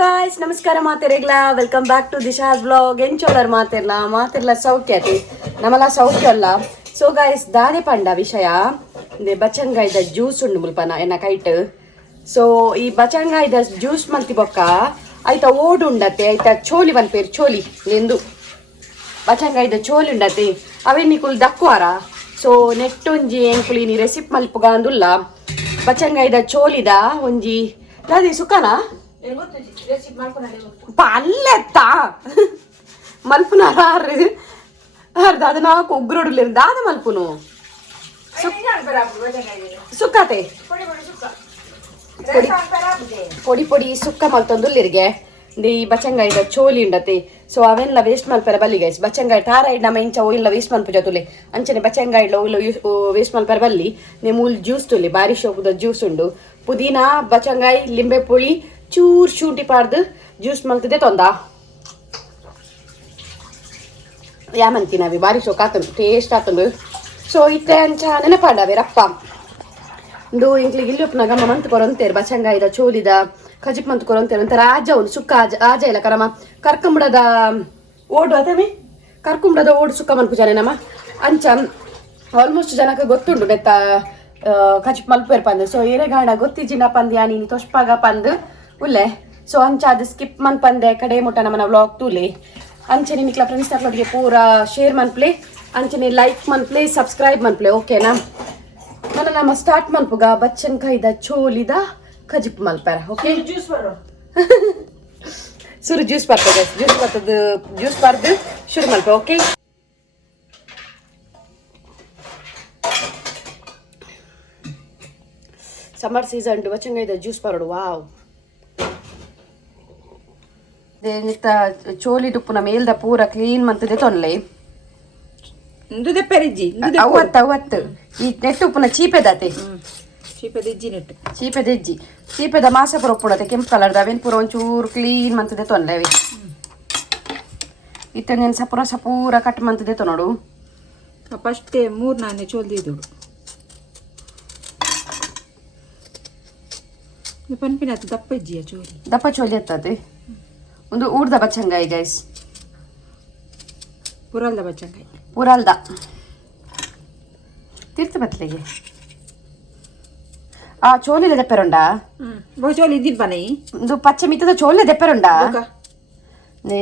Guys ನಮಸ್ಕಾರ ಮಾತೆರೆಗ್ಲ welcome back to ದಿಶಾಸ್ blog ಎಂಚೋಲರ್ ಮಾತೆರ್ಲ ಸೌಖ್ಯ ಐತಿ ನಮ್ಮಲ್ಲ ಸೌಖ್ಯ ಅಲ್ಲ. ಸೊ ಗಾಯ್ಸ್ ದಾದೆ ಪಂಡ ವಿಷಯ ಬಚಂಗಾಯ್ದ ಜ್ಯೂಸ್ ಉಂಡು ಮುಲ್ಪನ ಎನ್ನ ಕೈಟ್. ಸೊ ಈ ಬಚಂಗಾಯ್ದ ಜ್ಯೂಸ್ ಮಲ್ತಿ ಬೊಕ್ಕ ಆಯ್ತ ಓಡು ಉಂಡತ್ತೆ ಆಯ್ತ ಚೋಲಿ ಬನ್ಪೇರು ಚೋಲಿ ಎಂದು ಬಚಂಗಾಯ್ದ ಚೋಲಿ ಉಂಡತ್ತೆ ಅವೆನ್ನಿಕುಲ್ ದಕ್ಕುವಾರ. ಸೊ ನೆಟ್ ಒಂಜಿ ಎಂಕುಲಿ ನೀ ರೆಸಿಪ್ ಮಲ್ಪುಗ ಅಂದುಲ್ಲ ಬಚಂಗಾಯ್ದ ಚೋಲಿದ ಒಂಜಿ ದಾದಿ ಸುಖನಾ ಪಲ್ಲೆತ್ತ ಮಲ್ಪುನಾರ ಅದು ನಾಲ್ಕು ಉಗ್ರೋಡ್ಲಿರ್ ದಾದ ಮಲ್ಪುನು ಸುಕ್ಕತೆ ಪೊಡಿ ಪೊಡಿ ಸುಕ್ಕ ಮಲ್ತೊಂದುಲ್ಲಿರ್ಗೆ ಈ ಬಚಂಗಾಯ್ದ ಚೋಲಿ ಉಂಡತೆ. ಸೊ ಅವೆಲ್ಲ ವೇಸ್ಟ್ ಮಲ್ಪರ ಬಲ್ಲಿ ಗೈಸ್ ಬಚಂಗಾಯ್ ತಾರಾಯ್ಡ್ ನಮ್ಮ ಇಂಚ ಇಲ್ಲ ವೇಸ್ಟ್ ಮಲ್ಪುಜ ತುಲೆ ಅಂಚನೆ ಬಚಂಗಾಯ್ಡ್ ಇಲ್ಲ ವೇಸ್ಟ್ ಮಲ್ಪರ ಬಲ್ಲಿ ನೇ ಮೂಲ್ ಜ್ಯೂಸ್ ತುಲಿ ಬಾರಿ ಶೋಕುದ ಜ್ಯೂಸ್ ಉಂಡು ಪುದೀನಾ ಬಚಂಗಾಯ್ ಲಿಂಬೆ ಪುಳಿ ಚೂರ್ ಶುಂಠಿ ಪಾಡ್ದು ಜ್ಯೂಸ್ ಮಲ್ತಿದೆ ತೊಂದ ಯಾಮಂತಿ ನಾವಿ ಬಾರಿ ಶೋಕ್ ಆತಂದು ಟೇಸ್ಟ್ ಆತಂದು. ಸೊ ಇತ್ತೆ ಅಂಚ ನೆನಪಾಡವೆ ರಪ್ಪ ಇಂದು ಇಂಕ್ಲಿಗೆ ಇಲ್ಲಿ ಉಪ್ಪನ ಗಮ್ಮ ಮಂತ್ ಕೊರಂತೇರು ಬಚಂಗಾಯ್ದ ಚೋಲಿದ ಖಜಿಪ್ ಮಂತ್ ಕೊರಂತೇರು ಒಂಥರ ಆಜ ಒಂದು ಸುಕ್ಕ ಆಜ ಇಲ್ಲ ಕರಮ ಕರ್ಕಂಬುಡದ ಓಡು ಅದೇ ಕರ್ಕುಂಬುಡದ ಓಡು ಸುಕ್ಕ ಮನ್ಪುಜಾನೆ ನಮ್ಮ ಅಂಚ ಆಲ್ಮೋಸ್ಟ್ ಜನಕ್ಕೆ ಗೊತ್ತುಂಡು ಬೆತ್ತ ಖಜಿಪ್ ಮಲ್ಪೇರು ಪಂದು. ಸೊ ಏರೆಗಾಡ ಗೊತ್ತಿಜಿನ ಪಂದ್ ಯಾನಿ ತೊಷ್ಪಾಗ ಪಂದು ಉಲ್ಲೆ. ಸೊ ಅಂಚ ಅದು ಸ್ಕಿಪ್ ಮನ್ ಪಂದೆ ಕಡೆ ಮುಟ್ಟ ನಮ್ಮನ ವ್ಲಾಗ್ ತೂಲೆ ಅಂಚನೆ ನಿಕ್ಲ ಫ್ರೆಂಡ್ಸ್ ತಕ್ಲೊಟ್ಟಿಗೆ ಪೂರ ಶೇರ್ ಮನ್ಪ್ಲೆ ಅಂಚನೆ ಲೈಕ್ ಮನ್ಪ್ಲೆ ಸಬ್ಸ್ಕ್ರೈಬ್ ಮನ್ಪ್ಲೆ ಓಕೆನಾ. ನನ್ನ ನಮ್ಮ ಸ್ಟಾರ್ಟ್ ಮಲ್ಪುಗ ಬಚ್ಚಂಕಾಯ್ದ ಚೋಲಿದ ಖಜಿಪ್ ಮಲ್ಪಾರ ಓಕೆ ಸುರು ಜ್ಯೂಸ್ ಬರ್ತದೆ ಜ್ಯೂಸ್ ಬರ್ದು ಶುರು ಮಲ್ಪ ಓಕೆ. ಸಮ್ಮರ್ ಸೀಸನ್ ಬಚ್ಚಂಗಾಯ್ದ ಜ್ಯೂಸ್ ಬರೋಡು ವಾವ್ ನಿತ್ತ ಚೋಲಿ ಡುಪ್ಪುನ ಮೇಲ್ದ ಪೂರ ಕ್ಲೀನ್ ಮಂತದೆ ತೊನ್ಲೆ ಅವತ್ತು ಈ ನೆಟ್ಟು ಉಪ್ಪುನ ಚೀಪೆದತೆ ಚೀಪೆದ ಮಾಸ ಪುರ ಉಪ್ಪುಡತೆ ಕೆಂಪು ಕಲರ್ದ ಅವೇನು ಪೂರ ಒಂಚೂರು ಕ್ಲೀನ್ ಮಂತದೆ ತೊನ್ಲೆ ಅವಿ ಇತ್ತ ನೀನು ಸಪೂರ ಕಟ್ ಮಂತದೆ ತೊನೋಡು ಫಸ್ಟೇ 3-4 ಚೋಲ್ದಿದ್ದು ಪನ್ಪಿನ ದಪ್ಪ ಚೋಲಿ ಎತ್ತತೆ ಒಂದು ಊರ್ದ ಬಚ್ಚಂಗಾಯಿ ಗೈಸ್ ಪುರಲ್ದ ತೀರ್ಥ ಬತ್ಲೆಗೆ ಆ ಚೋಲಿದ ದೆಪ್ಪೆರುಂಡ ಚೋಲಿ ಇದ್ದಿಲ್ಪನೆ ಒಂದು ಪಚ್ಚ ಮಿತ್ತದ ಚೋಲಿ ದೆಪ್ಪೆರುಂಡ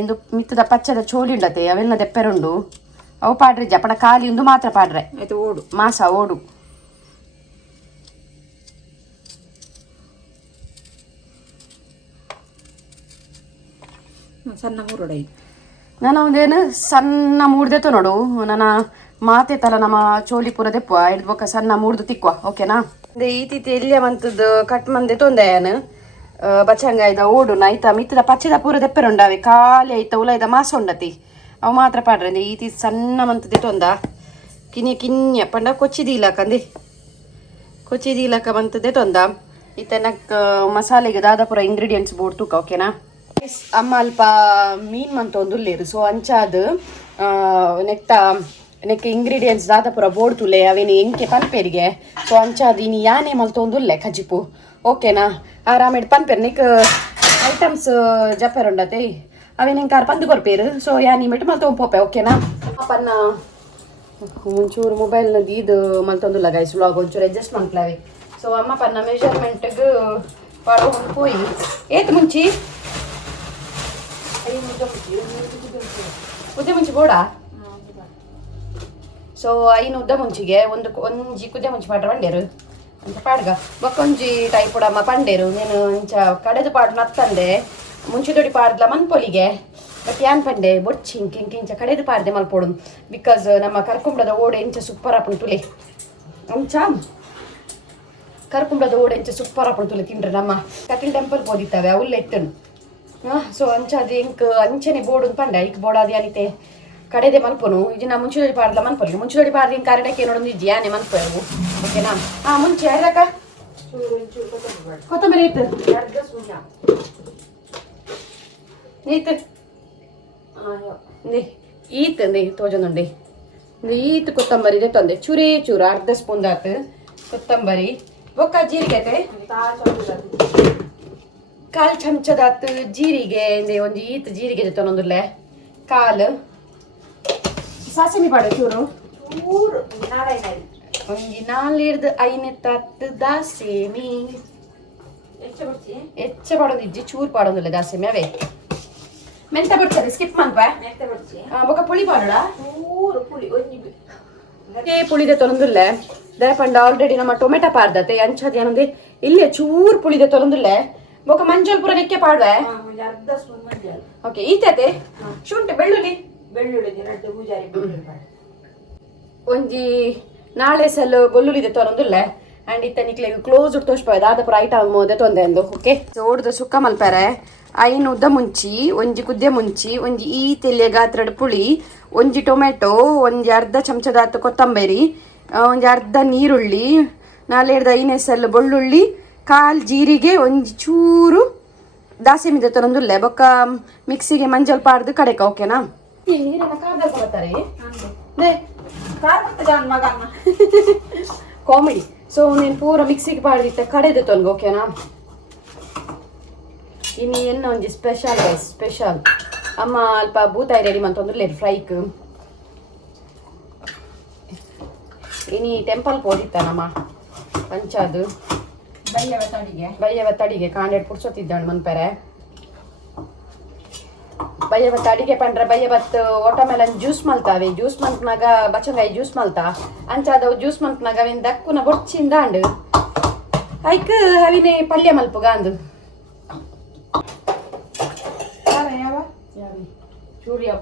ಇಂದು ಮಿತ್ತದ ಪಚ್ಚದ ಚೋಲಿ ಉಂಡತೆ ಅವೆಲ್ಲ ದೆಪ್ಪೆರುಂಡು ಅವು ಪಾಡ್ರೆ ಜಪಣ ಖಾಲಿ ಒಂದು ಮಾತ್ರ ಪಾಡ್ರೆ ಆಯ್ತು ಓಡು ಮಾಸ ಓಡು ಸಣ್ಣ ಮೂರುಡೈ ನಾನು ಒಂದೇನು ಸಣ್ಣ ಮೂಡ್ದೆತ್ತು ನೋಡು ನನ್ನ ಮಾತೇತಲ್ಲ ನಮ್ಮ ಚೋಲಿ ಪೂರ ದೆಪ್ಪುವ ಹಿಡ್ದು ಬೊಕ್ಕ ಸಣ್ಣ ಮೂಡ್ದು ತಿಕ್ಕುವ ಓಕೆನಾ. ಈ ತೀತಿ ಎಲ್ಲಿಯ ಮಂತದ್ದು ಕಟ್ ಮಂದೆ ತೊಂದೆಯನು ಬಚ್ಚಂಗಾಯ್ದ ಓಡು ಆಯ್ತಾ ಮಿತ್ತದ ಪಚ್ಚದ ಪೂರ ದೆಪ್ಪೆರುಂಡಾವೆ ಖಾಲಿ ಆಯ್ತಾ ಉಲಾಯ್ದ ಮಾಸ ಉಂಡತಿ ಅವು ಮಾತ್ರ ಪಾಡ್ರೆ ಈ ತೀತಿ ಸಣ್ಣ ಮಂತದೆ ತೊಂದ ಕಿನ್ಯ ಪಂಡ ಕೊಚ್ಚಿದೀಲಕ ಮಂತದೆ ತೊಂದ ಈತನಕ್ ಮಸಾಲೆಗೆ ದಾದಾಪುರ ಇಂಗ್ರೀಡಿಯೆಂಟ್ಸ್ ಬೋರ್ಡ್ ತೂಕ ಓಕೆನಾ. ಅಮ್ಮ ಅಲ್ಪ ಮೀನ್ ಮಂತ ಒಂದು ಉಲ್ಲೇರು so ಅಂಚಾದ neck ingredients Dadapura board ತುಲೆ ಅವೇನು ಎಂಕೆ ಪನ್ಪೇರಿಗೆ ಸೊ ಅಂಚಾದ ಇನಿ ಯಾನೇ ಮಲ್ತ ಒಂದು ಉಲ್ಲೆ ಖಜಿಪು ಓಕೆನಾ. ಆರಾಮೇಡ್ ಪನ್ಪೇರು ನೆಕ್ ಐಟಮ್ಸ್ ಜಪ್ಪರುಂಡತೆ ಅವೇನು ಎಂಕಾರ ಪಂದು ಕೊರ್ಪೇರು ಸೊ ಯಾನಿ ಮೆಟ್ಟು ಮಲ್ತ ಪೋಪೆ ಓಕೆನಾ. ಪನ್ನ ಒಂಚೂರು ಮೊಬೈಲ್ನದು ಇದು ಮಲ್ತೊಂದುಲ್ಲ ಗೈಸ್ ವ್ಲಾಗ್ ಒಂಚೂರು ಅಡ್ಜಸ್ಟ್ ಮಾಡ್ಲವೆ. ಸೊ ಅಮ್ಮ ಪನ್ನ ಮೆಜರ್ಮೆಂಟ್ಗೆ ಪಾಡ ಹೋಗಿ ಏತ್ ಮುಂಚಿ ಕುದ್ದೆ ಮುಂಚಿ ಬೋಡ. ಸೊ ಐನು ಉದ್ದ ಮುಂಚಿಗೆ ಒಂಜಿ ಕುದ್ದೆ ಮುಂಚಿ ಪಾಡ್ರ ಪಂಡೇರು ಅಂತ ಪಾಡ್ಗ ಬಕ್ಕೊಂಜಿ ಟೈಪ್ ಉಡಮ್ಮ ಪಂಡೇರು ನೀನು ಇಂಚ ಕಡೆದು ಪಾಡು ನತ್ತಂದೆ ಮುಂಚಿದೊಡಿ ಪಾಡ್ಲ ಮನ್ಪೊಲಿಗೆ ಬಟ್ ಯಾನ್ ಪಂಡೆ ಬೊಚ್ಚಿ ಇಂಚ ಕಡೆದು ಪಾಡ್ದೆ ಮಲ್ಪೋಡು ಬಿಕಾಸ್ ನಮ್ಮ ಕರ್ಕುಂಬಳದ ಓಡೆ ಇಂಚ ಸೂಪರ್ ಆಪುಂಡು ತುಲೆ ಅಂಚ ಕರ್ಕುಂಬಳದ ಓಡೆ ಇಂಚ ಸೂಪರ್ ಆಪುಂಡು ತುಲೆ ತಿಂಡ್ರೆ ನಮ್ಮ ಕಟೀಲ್ ಟೆಂಪಲ್ ಹೋದಿತ್ತವೆ ಅವಲ್ಲ ಎತ್ತನು. ಸೊ ಅಂಚಾದ ಇಂಕ್ ಅಂಚನೆ ಬೋರ್ಡ್ ಪಂಡ ಇಕ್ ಬೋರ್ಡ್ ಅದು ಯಾನಿತೆ ಕಡೆದೆ ಮಲ್ಪನು ಇದು ನಾ ಮುಂಚೆದೊಡಿ ಪಾಡ್ಲ ಮನ್ಪೊಲಿ ಮುಂಚೆದೊಡಿ ಪಾಡ್ದು ಇಂಕ ಕರಡಕ್ಕೆ ನೋಡೊಂದು ಇಜ್ಜಿ ಯಾನೆ ಮನ್ಪರು ಓಕೆನಾ. ಮುಂಚೆ ಯಾರಕ್ಕ ಕೊತ್ತಂಬರಿ ಇತ್ತು ಈತ್ ತೋಜೊಂದುಂಡೆ ಈತ್ ಕೊತ್ತಂಬರಿ ತಂದೆ ಚೂರೇ ಚೂರು ಅರ್ಧ ಸ್ಪೂನ್ ಆತು ಕೊತ್ತಂಬರಿ ಬೊಕ್ಕ ಜೀರಿಗೆ ಕಾಲು ಚಮಚದಾತು ಜೀರಿಗೆ ಒಂದು ಈತ್ ಜೀರಿಗೆ ಜೊತೆ ಒಂದೊಂದುಲ್ಲೆ ಕಾಲು ಸಾಸಿವೆ ಪಾಡು ಚೂರು ಒಂಜಿ 4-5 ತತ್ತು ದಾಸೇಮಿ ಹೆಚ್ಚ ಪಾಡೋದಿಜ್ಜಿ ಚೂರು ಪಾಡೋದಿಲ್ಲ ದಾಸೇಮಿ ಅವೇ ಮೆಂತ ಬಿಡ್ತದೆ ಸ್ಕಿಪ್ ಮಾಡ್ಬಾ ಬೊಕ್ಕ ಪುಳಿ ಪಾಡೋಡ ಪುಳಿದೆ ತೊಂದುಲ್ಲೆ ದಯಪಂಡ ಆಲ್ರೆಡಿ ನಮ್ಮ ಟೊಮೆಟೊ ಪಾರ್ದತೆ ಅಂಚದ ಏನಂದ್ರೆ ಇಲ್ಲೇ ಚೂರು ಪುಳಿದೆ ತೊಂದುಲ್ಲೆ ಬೊಕ್ಕ ಮಂಜಲ್ ಪೂರ ನೆಕ್ಕೆ ಪಾಡ್ವೆ ಓಕೆ ಈತತೆ ಶುಂಠಿ ಬೆಳ್ಳುಳ್ಳಿ ಒಂಜಿ ನಾಳೆ ಸಲ ಬೊಲ್ಲುಲಿದೆ ತೊಂದುಲ್ಲೆ ಆ್ಯಂಡ್ ಇತ್ತ ನಿಕ್ಲೆ ಕ್ಲೋಸ್ ಉಟ್ಟು ತೋರಿಸ್ಬೋದು ಆದ ಪುರ ಐಟಮ್ ಮೋದೆ ತೊಂದೆ ಅಂದು ಓಕೆ ಓಡ್ದು ಸುಕ್ಕ ಮಲ್ಪರೆ ಐನು ಉದ್ದ ಮುಂಚಿ ಒಂಜಿ ಕುದ್ದೆ ಮುಂಚಿ ಒಂಜಿ ಈ ತೆಲ್ಲೆ ಗಾತ್ರಡ್ ಪುಳಿ ಒಂಜಿ ಟೊಮೆಟೊ ಒಂಜಿ ಅರ್ಧ ಚಮಚದಾತು ಕೊತ್ತಂಬರಿ ಒಂಜಿ ಅರ್ಧ ನೀರುಳ್ಳಿ 4-5 ಎಸಲ್ ಬೆಳ್ಳುಳ್ಳಿ ಕಾಲ್ ಜೀರಿಗೆ ಒಂಜಿ ಚೂರು ದಾಸೆಮಿದೆ ತೊಂದುಲ್ಲೆ ಬೊಕ್ಕ ಮಿಕ್ಸಿಗೆ ಮಂಜಲ್ ಪಾಡ್ದು ಕಡೆಕ ಓಕೆನಾ ಕಾಮಿಡಿ ಸೊ ನೀನು ಪೂರ ಮಿಕ್ಸಿಗೆ ಪಾಡ್ದಿತ್ತ ಕಡೆದು ತೊನ್ಗ ಓಕೆನಾ ಇನ್ನು ಎನ್ನ ಒಂಜಿ ಸ್ಪೆಷಲ್ ಗೈಸ್ ಸ್ಪೆಷಲ್ ಅಮ್ಮ ಅಲ್ಪ ಬೂತಾಯಿ ರೆಡಿ ಮಂತೊಂದುಲ್ಲೆ ಫ್ರೈಕ್ ಇನಿ ಟೆಂಪಲ್ ಪೋದಿತ್ತ ನಮ್ಮ ಪಂಚಾದು ಬಯ್ಯವ ತಡಿಗೆ ಕಾಂಡೆಡ್ ಪುಡ್ಸೋತಿದ್ದಾಳು ಮನ್ಪೆರೆ ಬಯ್ಯವತ್ತು ಅಡಿಗೆ ಪಂಡ್ರೆ ಬಯ್ಯವತ್ತು ವಾಟರ್ಮೆಲನ್ ಜ್ಯೂಸ್ ಮಲ್ತಾವೆ ಜ್ಯೂಸ್ ಮಂತ್ನಾಗ ಬಚಂಗಾಯಿ ಜ್ಯೂಸ್ ಮಲ್ತಾ ಅಂಚಾದವು ಜ್ಯೂಸ್ ಮಂತ್ನಾಗ ಅವಿನ ದಕ್ಕುನ ಬೊಡ್ಚಿಂದಾಂಡು ಐಕ್ ಅವಿನೇ ಪಲ್ಯ ಮಲ್ಪುಗ ಅಂದು ಚೂರಿಯ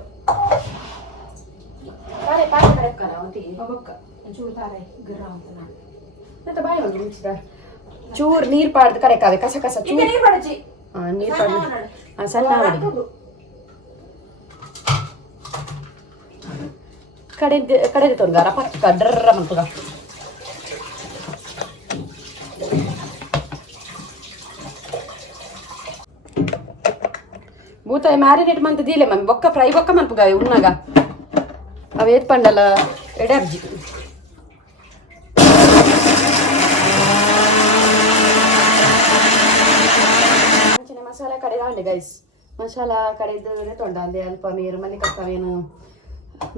ಚೂರ್ ನೀರ್ ಪಾಡ್ದು ಕರೆಕಾವೆ ಕಸ ಕಸ ನೀರ್ ಪಾಡ್ದು ಸಣ್ಣ ಕಡೆದು ತೊಂಗಾರ ಪಕ್ಕ ಡ್ರರ ಮಂತುಗ ಬೂತಾಯಿ ಮ್ಯಾರಿನೇಟ್ ಮಂತ್ ದೀಲೆ ಮಮ್ಮಿ ಬೊಕ್ಕ ಫ್ರೈ ಬೊಕ್ಕ ಮನ್ಪುಗ ಉಣ್ಣಾಗ ಅವೇತ್ ಪಂಡಲ ಎಡರ್ಜಿ ಮಸಾಲ ಕಡೆದಾಂಡೆ ಗೈಸ್ ಮಸಾಲ ಕಡೆದು ತೊಂಡ ಅಂದೆ ಅಲ್ಪ ನೀರು ಮನೆ ಕಕ್ಕವೇನು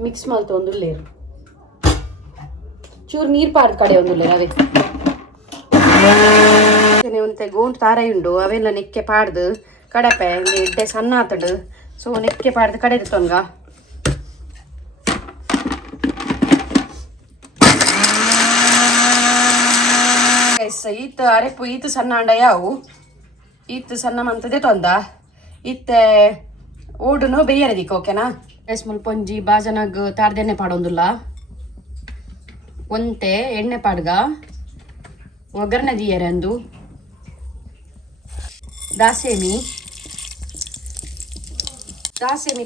ಮಿಕ್ಸ್ ಮಲ್ತು ಒಂದುಲ್ಲೇರು ಚೂರು ನೀರು ಪಾಡ್ದು ಕಡೆ ಒಂದುಲ್ಲೇರು ಅವೇ ಒಂತೆ ಗೋಂಟು ತಾರಾಯಿ ಉಂಡು ಅವೆಲ್ಲ ನೆಕ್ಕೆ ಪಾಡ್ದು ಕಡಪೆ ಎಡ್ಡೆ ಸಣ್ಣ ಆತಡು ಸೊ ನೆಕ್ಕೆ ಪಾಡ್ದು ಕಡೆದು ತೊಂಗ ಈತ ಅರೆಪು ಈತ ಸಣ್ಣ ಅಂಡ ಯಾವು ಈತ ಸಣ್ಣ ಮಂತದೇ ತೊಂದ ಇತ್ತೆ ಓಡುನು ಬೇಯರದಿಕ್ಕ ಓಕೆನಾ ಮುಲ್ಪ ಒಂಜಿ ಬಾಜನಾಗ ತಾರ್ದ ಎಣ್ಣೆ ಪಾಡೊಂದುಲ್ಲ ಒಂತೆ ಎಣ್ಣೆ ಪಾಡ್ಗ ಒಗ್ಗರಣೆ ದಿಯರೆ ಅಂದು ದಾಸೇಮಿ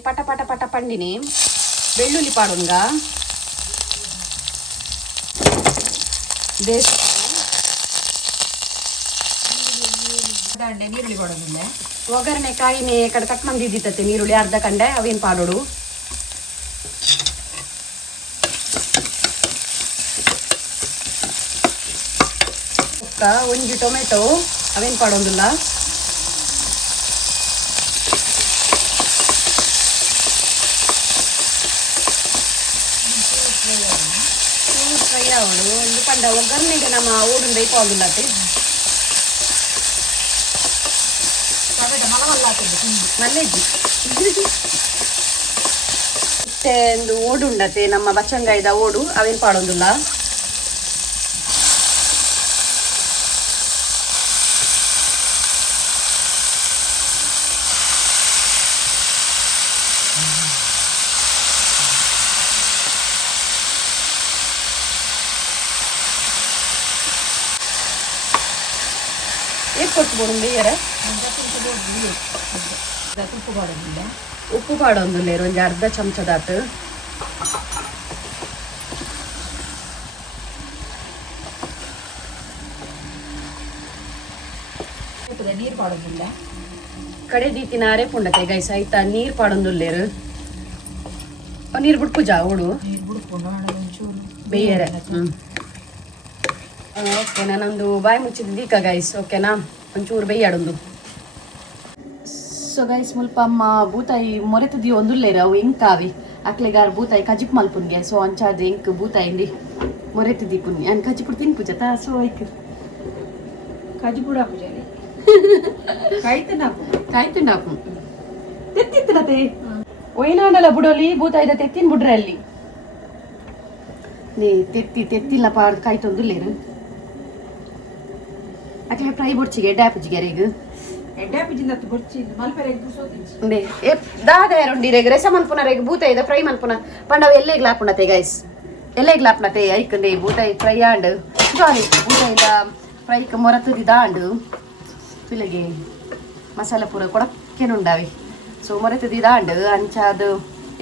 ಪಟ ಪಟ ಪಟ ಪಂಡಿನಿ ಬೆಳ್ಳುಳ್ಳಿ ಪಾಡೊಂಗ ನೀರುಳ್ಳಿ ಪಾಡೋದಿಲ್ಲ ಒಗ್ಗರಣೆ ಕಾಯಿನೇ ಕಡೆ ಕಟ್ ಮಂದಿದ್ದಿತ್ತತೆ ನೀರುಳ್ಳಿ ಅರ್ಧ ಕಂಡೆ ಅವೇನು ಪಾಡೋಡು ಒಂಜಿ ಟೊಮೆಟೊ ಅವೇನು ಪಾಡೋದಿಲ್ಲ ಫ್ರೈ ಅವಳು ಒಂದು ಪಂಡ ಒಗ್ಗರಣೆಗೆ ನಮ್ಮ ಓಡು ಬೇಯ್ಕೋದಿಲ್ಲ ಮಲ್ಲೆಜ್ಜಿ ಮತ್ತೆ ಒಂದು ಓಡು ಉಂಡತೆ ನಮ್ಮ ಬಚ್ಚಂಗಾಯ್ದ ಓಡು ಅವೇನು ಪಾಡೋದಿಲ್ಲ ಎಷ್ಟು ಕೊಟ್ಟು ಬೇರೆ ಉಪ್ಪು ಪಾಡೊಂದುಲ್ಲೆ ಒಂಜಿ ಅರ್ಧ ಚಮಚದಾತು ನೀರು ಪಾಡೋದಿಲ್ಲ ಕಡೆ ದೀತಿನ ಅರೆ ಪುಂಡತೆ ಗೈಸ್ ಆಯ್ತಾ ನೀರು ಪಾಡೊಂದುಲ್ಲೇರು ನೀರು ಬಿಡ್ಪುಜಾ ಓಡು ಬೇಯರೆ ಓಕೆ ನಾನೊಂದು ಬಾಯಿ ಮುಚ್ಚಿದ ದೀಕ ಗೈಸ್ ಓಕೆನಾ ಒಂಚೂರು ಬೇಯಾಡೊಂದು ಸೊ ಗೈಸ್ ಮುಲ್ಪ ಅಮ್ಮ ಬೂತಾಯಿ ಮೊರೆತದಿ ಒಂದುಲ್ಲೇರ ಅವು ಎಂಕಾವಿ ಅಕ್ಲೆಗಾರ ಬೂತಾಯಿ ಕಜಿಪ್ ಮಲ್ಪುನ್ಗೆ ಸೊ ಅಂಚಾದ ಎಂಕ್ ಬೂತಾಯಿ ಮೊರೆತದಿ ಪುನ್ನಿ ಅನ್ ಕಜಿಪುಡ್ ತಿನ್ಪುಜ ತಾ ಸೊ ಐಕ್ ಕಜಿಪುಡ ಪೂಜಾರಿ ಕಾಯ್ತು ನಾಪು ತೆತ್ತಿತ್ತರತೆ ಒಯ್ನಾಂಡಲ ಬುಡೋಲಿ ಬೂತಾಯಿದ ತೆತ್ತಿನ ಬುಡ್ರೆ ಅಲ್ಲಿ ನೀ ತೆತ್ತಿಲ್ಲ ಪಾಡ್ ಕಾಯ್ತೊಂದುಲ್ಲೇರು ಅಕ್ಲೆ ಫ್ರೈ ಬೊಡ್ಚಿಗೆ ಡ್ಯಾಪುಜಿಗೆ ರೇಗು ದಾದಾರುಂಡಿರೇಗ ರಸ ಮನ್ಪುನ ರೇಗ ಬೂತಾಯಿದ ಫ್ರೈ ಮನ್ಪುನ ಪಂಡವ ಎಲ್ಲೆಗ್ ಲಾಪುಣತೆ ಗೈಸ್ ಎಲ್ಲೆಗ್ ಲಾಪುಣತೆ ಐಕಂಡೆ ಬೂತಾಯಿ ಫ್ರೈ ಆಂಡ್ ಸಾರಿ ಬೂತಾಯಿದ ಫ್ರೈಕ್ ಮೊರತುದಿ ದಾಂಡು ಪಿಲಗೆ ಮಸಾಲ ಪೂರ ಕೊಡಕ್ಕೆನುಂಡಾವಿ ಸೊ ಮೊರತುದಿ ದಾಂಡು ಅಂಚಾದು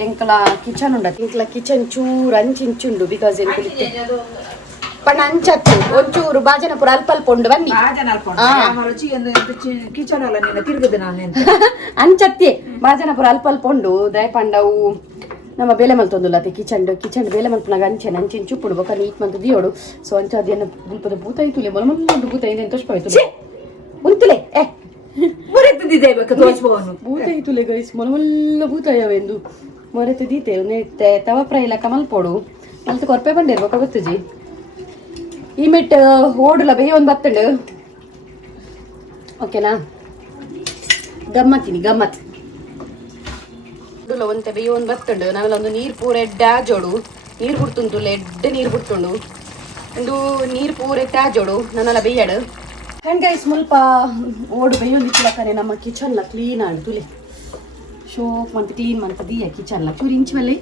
ಎಂಕಲ ಕಿಚನ್ ಉಂಡತಿ ಎಂಕಲ ಕಿಚನ್ ಚೂರು ಅಂಚಿಂಚುಂಡು ಬಿಕಾಸ್ ಎಂಕುಲಿ ಪಂಡ ಅಂಚತ್ತು ಒಂಚೂರು ಬಾಜನ ಪುರ ಅಲ್ಪ ಅಲ್ಪ ಉಂಡು ಬನ್ನಿ ಕಿಚನ್ ಅಲ್ಲ ನೀನು ತಿರುಗದು ನಾನು ಅಂಚತ್ತಿ ಬಾಜನ ಪುರ ಅಲ್ಪ ಅಲ್ಪ ಉಂಡು ದಯಪಂಡವು ನಮ್ಮ ಬೇಲೆ ಮಲ್ತೊಂದುಲ್ಲತೆ ಕಿಚನ್ ಬೇಲೆ ಮಲ್ಪನಾಗ ಅಂಚೆನ ಅಂಚಿನ ಚುಪ್ಪುಡು ಬೊಕ ನೀಟ್ ಮಂತು ದಿಯೋಡು ಸೊ ಅಂಚಾದ ಬುಲ್ಪದ ಭೂತಾಯಿ ತುಲೆ ಮೊಲಮೊಂದು ಭೂತಾಯಿ ಎಂತ ತೋರಿಸ್ಪಾಯ್ತು ಉಂತುಲೆ ಮೊರೆತದಿದೆ ತೋರಿಸ್ಬೋನು ಭೂತಾಯಿ ತುಲೆ ಗೈಸ್ ಮೊಲಮೊಲ್ಲ ಭೂತಾಯಿ ಅವೆಂದು ಮೊರೆತದೀತೆ ನೆಟ್ಟೆ ತವ ಫ್ರೈ ಇಲ್ಲ ಕಮಲ್ ಪೋಡು ಮಲ್ತು ಕೊರ್ಪೆ ಬಂದಿರ್ಬೇಕ ಗೊತ್ತುಜಿ ಈ ಮಿಟ್ ಓಡುಲ ಬೇಯ ಒಂದು ಬತ್ತಂಡು ಓಕೆನಾ ಗಮ್ಮತ್ ಓಡುಲ ಒಂತೆ ಬೇಯ ಒಂದು ಬತ್ತಂಡು ನಾವೆಲ್ಲ ಒಂದು ನೀರು ಪೂರ ಎಡ್ಡಾಜೋಡು ನೀರು ಬಿಡ್ತುಂಟು ಎಡ್ಡೆ ನೀರು ಬಿಡ್ತುಂಡು ಒಂದು ನೀರು ಪೂರ ಎಟ್ಟಾಜೋಡು ನನ್ನೆಲ್ಲ ಬೇಯಡು ಹ್ಯಾಂಡ್ ಗೈಸ್ ಮುಲ್ಪ ಓಡು ಬೇಯೊಂದಿಕ್ಲಕ್ಕನೆ ನಮ್ಮ ಕಿಚನ್ಲ ಕ್ಲೀನ್ ಆಡು ತುಲೆ ಶೋಪ್ ಮಂತ್ ಕ್ಲೀನ್ ಮಂತ್ ದಿಯ ಕಿಚನ್ಲ ಚೂರು ಇಂಚು ಮೇಲೆ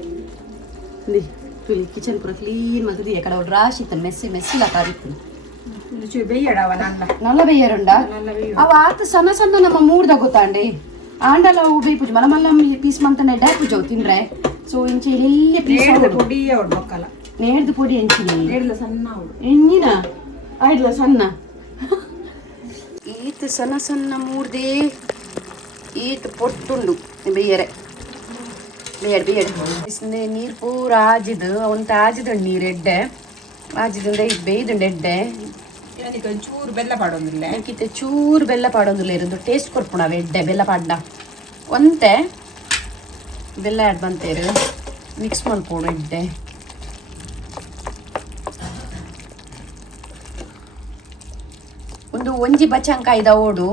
ತುಲಿ ಕಿಚನ್ ಪೂರ ಕ್ಲೀನ್ ಮಂತ್ ದಿಯ ಕಡೆ ರಾಶಿ ಇತ್ತು ಮೆಸ್ಸಿಲ ಕಾದಿತ್ತು ನಲ್ಲ ಬೇಯರುಂಡ ಅವ ಆತ ಸಣ್ಣ ಸಣ್ಣ ನಮ್ಮ ಮೂಡ್ದ ಗೊತ್ತಾಂಡೆ ಆಂಡಲ ಅವು ಬೇಪುಜು ಮಲ ಮಲ್ಲ ಪೀಸ್ ಮಂತನೆ ಡ್ಯಾ ಪೂಜವು ತಿಂದ್ರೆ ಸೊ ಇಂಚೆ ಎಲ್ಲಿ ಪೀಸ್ ನೇಡ್ದು ಪೊಡಿ ಎಂಚಿನ ಎಂಜಿನ ಆಯ್ಡ್ಲ ಸಣ್ಣ ಈತ ಸಣ್ಣ ಸಣ್ಣ ಮೂಡ್ದೆ ಈತ ಪೊಟ್ಟುಂಡು ಬೇಯರೆ ಬೇಯಡ್ ನೀರು ಪೂರ ಆಜಿದು ಅವಂತ ಆಜಿದಂಡು ನೀರು ಎಡ್ಡೆ ಆಜಿದಂದ ಇದು ಬೇಯ್ದಂಡು ಎಡ್ಡೆ ಚೂರು ಬೆಲ್ಲ ಪಾಡೋದಿಲ್ಲ ಕಿತ್ತೆ ಚೂರು ಬೆಲ್ಲ ಪಾಡೋದಿಲ್ಲ ಇರೋದು ಟೇಸ್ಟ್ ಕೊಡ್ಪುಣ ಎಡ್ಡೆ ಬೆಲ್ಲ ಪಾಡ್ಡ ಒಂತೆ ಬೆಲ್ಲ ಆಡ್ ಬಂತೇರು ಮಿಕ್ಸ್ ಮಲ್ಪೋಡು ಎಡ್ಡೆ ಒಂದು ಒಂಜಿ ಬಚ್ಚಂಕಾಯ್ದ ಓಡು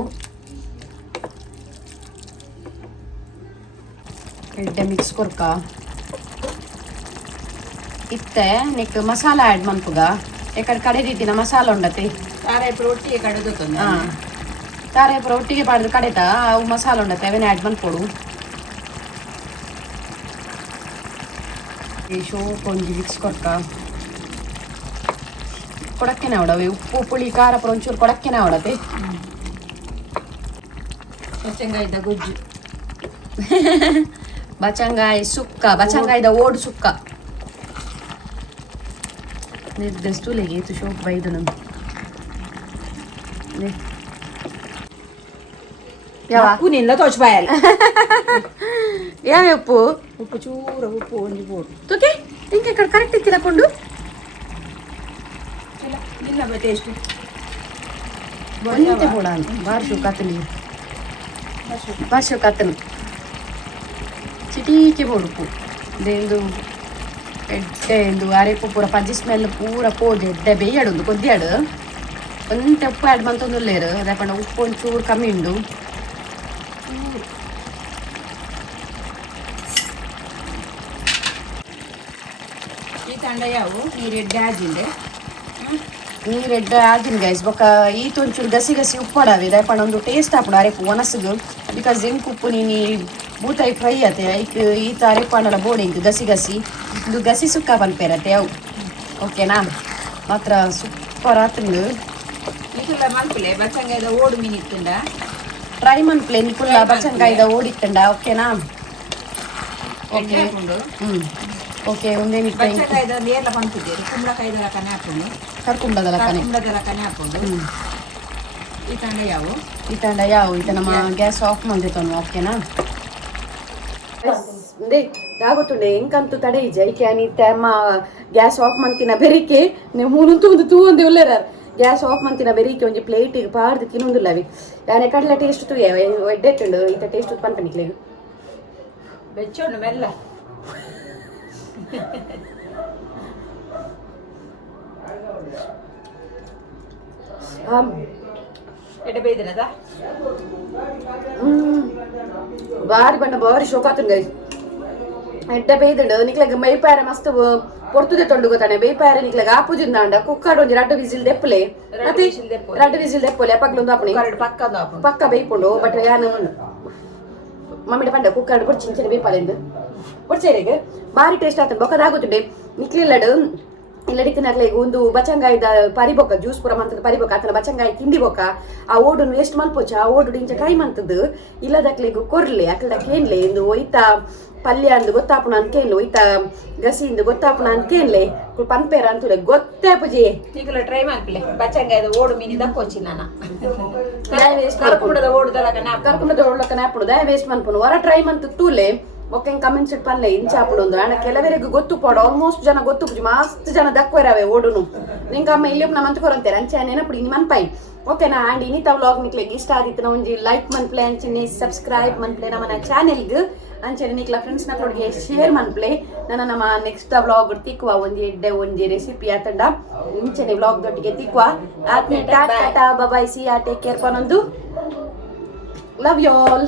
ಎಡ್ಡೆ ಮಿಕ್ಸ್ ಕೊರ್ಕ ಇತ್ತೆ ನೆಕ್ ಮಸಾಲ ಆ್ಯಡ್ ಮನ್ಪುಗ ಎಕಡೆ ಕಡೆ ರೀತಿನ ಮಸಾಲ ಉಂಡತೆ ತಾರೇಪುರ ಒಟ್ಟಿಗೆ ಕಡೆದು ತಾರೇಪುರ ಒಟ್ಟಿಗೆ ಪಾಡ್ದು ಕಡೆತ ಅವು ಮಸಾಲ ಉಂಡತೆ ಅವನ್ನ ಆ್ಯಡ್ ಮನ್ಪೊಡು ಶೋಪ್ ಒಂಜಿ ಮಿಕ್ಸ್ ಕೊರ್ಕ ಕೊಡಕ್ಕೆನೆ ಅವಡವೆ ಉಪ್ಪು ಪುಳಿ ಖಾರ ಪುರ ಒಂಚೂರು ಕೊಡಕ್ಕೆನೆ ಅವಡತೆ ಬಚ್ಚಂಗಾಯ್ದ ಗೊಜ್ಜು ಬಚಂಗಾಯಿ ಸುಕ್ಕ ಬಚಂಗಾಯ್ದ ಓಡು ಸುಕ್ಕ ನಿರ್ದಷ್ಟು ಲೆಗೇತು ಶೋಕ್ ಬೈದು ನಮ್ಗೆ ಯಾವ ನಿಂದ ತೋಚ್ಬಾಯಲ್ಲ ಯಾವ ಉಪ್ಪು ಉಪ್ಪು ಚೂರ ಉಪ್ಪು ಒಂಜಿ ಬೋಡು ತುಕೆ ಹಿಂಗೆ ಕಡೆ ಕರೆಕ್ಟ್ ಇತ್ತಿಲ್ಲ ಕೊಂಡು ಇಲ್ಲ ಟೇಸ್ಟ್ ಒಂದೇ ಬೋಡ ಅಂತ ಬಾರ್ಶು ಕಾತನಿ ಬಾರ್ಶು ಕಾತನು ಚಿಟೀಕೆ ಬೋಡುಪ್ಪು ದೇಂದು ಎಡ್ಡೆ ಎಂದು ಅರೆಪ್ಪು ಪೂರ ಪಜ್ಜಿ ಸ್ಮೆಲ್ ಪೂರ ಪೋದು ಎಡ್ಡೆ ಬೇಯಡು ಒಂದು ಕೊದ್ದಿಯಾಡು ಒಂತೆ ಉಪ್ಪು ಆ್ಯಡ್ ಬಂತೊಂದುಲ್ಲೇರು ಅದಪ್ಪಂಡ ಉಪ್ಪು ಒಂಚೂರು ಕಮ್ಮಿ ಉಂಡು ಈ ತಂಡ ಯಾವು ನೀರು ಎಡ್ಡೆ ಆಜಿಂದೆ ನೀರು ಎಡ್ಡೆ ಆಜಿನ ಗೈಸ್ ಬೊಕ್ಕ ಈತ ಒಂಚೂರು ಗಸಿ ಗಸಿ ಉಪ್ಪಡಾವಿ ದಯಪಂಡ ಒಂದು ಟೇಸ್ಟ್ ಹಾಪುಡು ಅರೆಪ್ಪು ಒನಸಗು ಬಿಕಾಸ್ ಎಂಕು ಉಪ್ಪು ನೀನು ಬೂತಾಯಿ ಫ್ರೈ ಆತೆ ಐಕ್ ಈತ ಅರೆಪ್ಪಂಡಲ ಬೋಡಿ ಇಂದು ಗಸಿ ಗಸಿ ಇದು ಗಸಿ ಸುಕ್ಕ ಪನ್ಪೇರತ್ತೆ ಅವು ಓಕೆನಾ ಮಾತ್ರ ಸೂಪರ್ ಆತಂದು ಇದೆಲ್ಲ ಮಲ್ಪಲೆ ಬಚ್ಚಂಗಾಯ್ದ ಓಡು ಮೀನು ಇತ್ತುಂಡ ಟ್ರೈ ಮನ್ಪ್ಲೆ ನಿಕುಲ್ಲ ಬಚ್ಚಂಗಾಯ್ದ ಓಡಿತ್ತಂಡ ಓಕೆನಾ ಓಕೆ ಓಕೆ ಒಂದೇನು ಬಚ್ಚಂಗಾಯ್ದ ನೇರ್ಲ ಪಂಪಿದ್ದೀರಿ ಕುಂಬಳಕಾಯ್ದ ರಕನೆ ಹಾಕೊಂಡು ಕರ್ಕುಂಡದ ಲಕ್ಕನೆ ಕುಂಬಳದ ರಕನೆ ಹಾಕೊಂಡು ಈ ತಂಡ ಯಾವು ಈತ ನಮ್ಮ ಗ್ಯಾಸ್ ಆಫ್ ಮಾಡಿತನು ಓಕೆನಾ ದಾಗೊತ್ತುಂಡೆ ಎಂಕಂತೂ ತಡೆ ಈಜ ಐಕೆ ಅನಿತ್ತೆ ಅಮ್ಮ ಗ್ಯಾಸ್ ಆಫ್ ಮಂತಿನ ಬೆರಿಕೆ ನೀವು ಮೂರು ತೂಂದು ತೂ ಒಂದೇ ಉಲ್ಲೇರಾರ್ ಗ್ಯಾಸ್ ಆಫ್ ಮಂತಿನ ಬೆರೀಕೆ ಒಂಜಿ ಪ್ಲೇಟಿಗೆ ಪಾರ್ದು ತಿನ್ನೊಂದುಲ್ಲವಿ ಯಾನೆ ಕಡಲೆ ಟೇಸ್ಟ್ ತು ಎಡ್ಡೆಟ್ಟುಂಡು ಈತ ಟೇಸ್ಟ್ ಪನ್ಪನಿಕ್ಲೆಗ್ ಬೆಚ್ಚೋಡು ಮೆಲ್ಲ ಎಡೆ ಬೇಯ್ದಿನದ ಬಾರಿ ಬಣ್ಣ ಬಾರಿ ಶೋಕಾತನ್ ಗೈಸ್ ಎಡ್ಡ ಬೇಯ್ದುಂಡು ನಿಕ್ಲೆಗ್ ಮೈಪಾರ ಮಸ್ತ್ ಪೊರ್ತುದೆ ತೊಂಡು ಗೊತ್ತಾನೆ ಬೇಯ್ಪಾರ ನಿಕ್ಲೆಗ್ ಆಪುಜಿಂದಾಂಡ ಕುಕ್ಕಡ್ ಒಂಜಿ 2 ವಿಸಿಲ್ ದೆಪ್ಪಲೆ ಮತ್ತೆ 2 ವಿಸಿಲ್ ದೆಪ್ಪಲೆ ಪಕ್ಲೊಂದು ಆಪುಣಿ ಪಕ್ಕ ಬೇಯ್ಪುಂಡು ಬಟ್ ಯಾನು ಮಮ್ಮಿಡ ಪಂಡ ಕುಕ್ಕಡ್ ಪೊಡ್ಚಿಂಚನೆ ಬೇಯ್ಪಾಲೆಂದು ಪೊಡ್ಚೇರಿಗೆ ಬಾರಿ ಟೇಸ್ಟ್ ಆತನ್ ಬೊಕ್ಕದಾಗುತ್ತುಂಡೆ ನಿಕ್ಲಿಲ್ಲಡು ಇಲ್ಲಡಿತ್ತಿನಾಗ್ಲೆಗ್ ಒಂದು ಬಚಂಗಾಯ್ದ ಪರಿಬೊಕ್ಕ ಜ್ಯೂಸ್ ಪೂರ ಮಂತದ ಪರಿಬೊಕ್ಕ ಆತನ ಬಚಂಗಾಯಿ ತಿಂಡಿ ಬೊಕ್ಕ ಆ ಓಡುನು ವೇಸ್ಟ್ ಮಲ್ಪೋಚ ಆ ಓಡು ಇಂಚ ಕೈ ಮಂತದ್ದು ಇಲ್ಲದಕ್ಲೆಗ್ ಕೊರ್ಲೆ ಅಕ್ಲಡಕ್ಕೇನ್ಲೆ ಇಂದು ಒಯ್ತ ಪಲ್ಯ ಅಂದು ಗೊತ್ತಾಪುಣ ಅನ್ಕೇನ್ಲೆ ಒಯ್ತ ಗಸಿ ಇಂದು ಗೊತ್ತಾಪುಣ ಅನ್ಕೇನ್ಲೆ ಪನ್ಪೇರ ಅಂತೂಲೆ ಗೊತ್ತೇ ಪುಜಿ ಈಗಲ ಟ್ರೈ ಮಾಡ್ಲೆ ಬಚಂಗಾಯ್ದ ಓಡು ಮೀನಿ ದಕ್ಕೋಚಿ ನಾನ ವೇಸ್ಟ್ ಕರ್ಕುಂಡದ ಓಡುದಲಕ ಕರ್ಕುಂಡದ ಓಡ್ಲಕ್ಕ ನಾಪುಡು ದಯ ವೇಸ್ಟ್ ಮನ್ಪುನು ಹೊರ ಟ್ರೈ ಮಂತ್ ತೂಲೆ ಒಕ್ಕ ಕಮೆಂಟ್ಸ್ ಪನ್ಲೆ ಇಂಚಾಪುಡು ಅಣ್ಣ ಕೆಲವರಿಗೆ ಗೊತ್ತು ಪೋಡು ಆಲ್ಮೋಸ್ಟ್ ಜನ ಗೊತ್ತು ಪುಜಿ ಮಸ್ತ್ ಜನ ದಕ್ಕೋರಾವೆ ಓಡುನು ನಿಂಗೆ ಅಮ್ಮ ಇಲ್ಲಿ ನಮ್ಮ ಮಂತ್ ಕೊರಂತೇನೆ ಅಂಚೆ ನೆನಪುಡಿ ನಿಮ್ಮ ಮನ್ಪೈ ಓಕೆನಾ ಆಂಡ್ ಇನ್ನಿತ ವ್ಲಾಗ್ ನಿಕ್ಲೆಗ್ ಇಷ್ಟ ಆದಿತ್ತು ಒಂಜಿ ಲೈಕ್ ಮನ್ಪ್ಲೆ ಅಂಚೆನೆ ಸಬ್ಸ್ಕ್ರೈಬ್ ಮನ್ಪ್ಲೆ ನಮ್ಮ ಚಾನೆಲ್ಗೆ ಅಂಚೆನೆ ನಿಕ್ಲ ಫ್ರೆಂಡ್ಸ್ ನಕ್ಲೊಟ್ಟಿಗೆ ಶೇರ್ ಮನ್ಪ್ಲೆ ನಮ್ಮ ನೆಕ್ಸ್ಟ್ ವ್ಲಾಗ್ ತಿಕ್ಕುವ ಒಂಜಿ ರೆಸಿಪಿ ಆತಂಡ ಇಂಚೆನೆ ವ್ಲಾಗ್ ದೊಟ್ಟಿಗೆ ತಿಕ್ಕುವ ಆತ್ಮೀಯ ta-ta bye see take care ಪನೊಂದು ಲವ್ ಯು ಆಲ್.